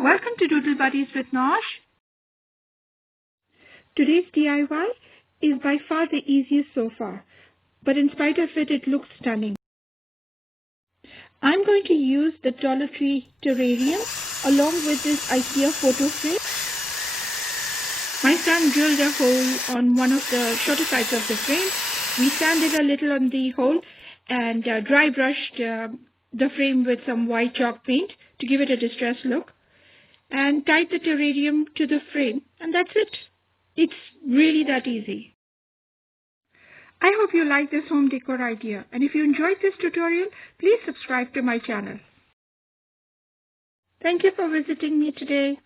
Welcome to Doodle Buddies with Nosh. Today's DIY is by far the easiest so far, but in spite of it, it looks stunning. I'm going to use the Dollar Tree Terrarium along with this Ikea photo frame. My son drilled a hole on one of the shorter sides of the frame. We sanded a little on the hole and dry brushed the frame with some white chalk paint to give it a distressed look, and tied the terrarium to the frame, and that's it. It's really that easy. I hope you like this home decor idea, and if you enjoyed this tutorial, please subscribe to my channel. Thank you for visiting me today.